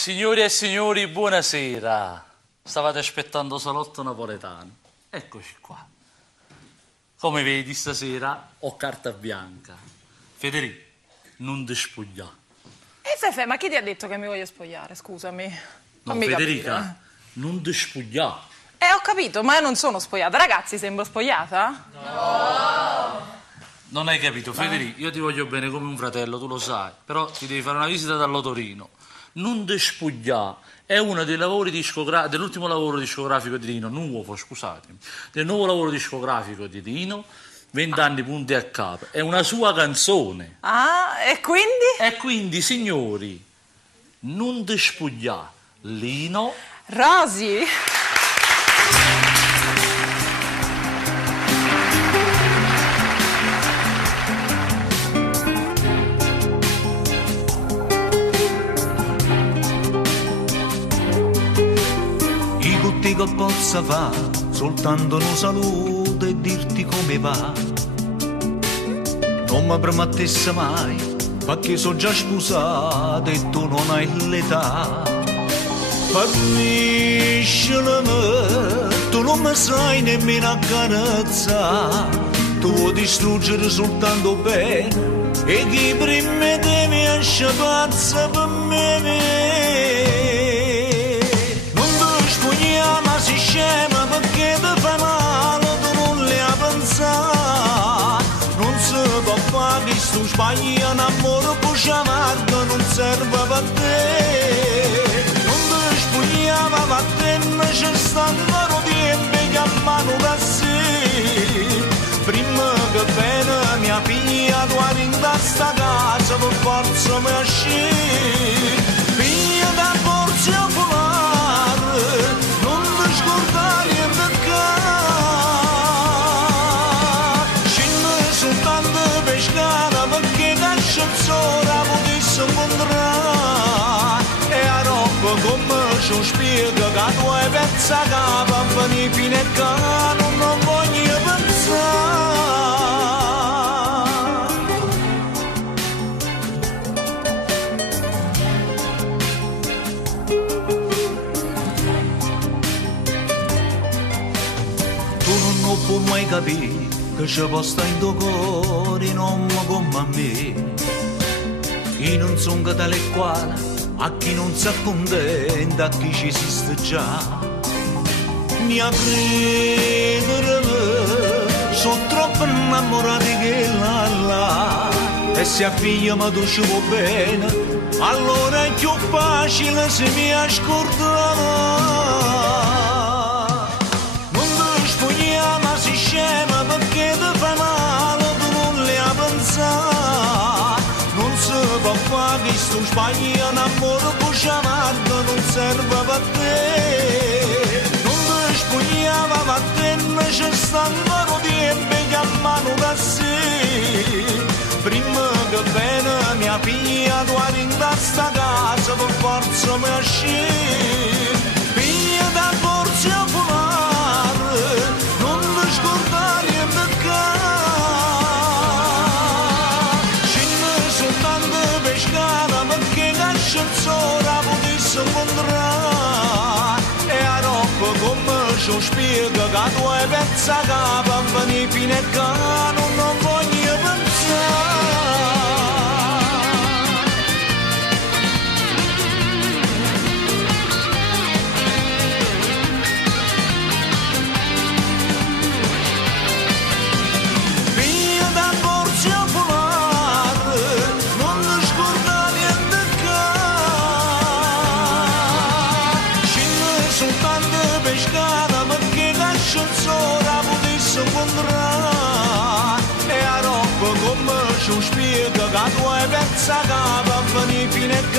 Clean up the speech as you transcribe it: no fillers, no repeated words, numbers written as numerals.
Signori e signori, buonasera. Stavate aspettando salotto napoletano. Eccoci qua. Come vedi, stasera ho carta bianca. Federico, non ti spogliare. Fefe, ma chi ti ha detto che mi voglio spogliare? Scusami. No, Fammi Federica, capire. non ti spogliare. Ho capito, ma io non sono spogliata. Ragazzi, sembro spogliata? Non hai capito, Federico, io ti voglio bene come un fratello, tu lo sai. Però ti devi fare una visita dall'Otorino. Non ti spogliare. È uno dei lavori dell'ultimo lavoro discografico di Tino, nuovo, scusatemi, del nuovo lavoro discografico di Tino, 20 anni punti a capo. È una sua canzone. Ah, e quindi? E quindi, signori, non ti spogliare. Lino. Rosi? Che possa fare soltanto un saluto e dirti come va. Non mi promettesse mai, perché sono già sposato e tu non hai l'età. Parliscimi, tu non mi sai nemmeno accarezzare. Tu vuoi distruggere soltanto bene e chi prima te mi esce pazza per me. Ma si scema perché ti fa male, tu non le hai pensato. Non si può fare che tu sbagli un amore così amargo, non serve per te. Non ti spogliamo, ma te c'è stanno tempo che a mano da sé. Prima che bene mia figlia tu arriva a sta casa, per forza mi esce. Figlia da forza oculare, scordare niente che scende soltanto pescare perché l'ascensore potesse incontrare e a roba come ci spiega che tu hai pezza capa a venire fino a che non voglio pensare. Non può mai capire che c'è posta in tuo cuore non come a me. Io non sono che tale e quale, a chi non si accontenta, a chi ci esiste già. Mi a credere, sono troppo innamorato che là. E se a figlia mi tu ci vuoi bene, allora è più facile se mi ascoltare. Ma si scema perché ti fa male, tu non le hai pensato. Non si può fare che tu sbagli un amore così amargo, non serve per te. Non ti spogliamo, ma te c'è stanno tempo che a mano da sé. Prima che bene mia figlia tu arriva a sta casa, per forza mi esce. Figlia da forza oculare, scordare niente che scende soltanto pescare perché l'ascensore potesse incontrare e a roba come ci spiega che tu hai pezza capa a venire fino a che non voglio pensare. E a roba come ci spiega che tu hai pezza capa a venire fino a che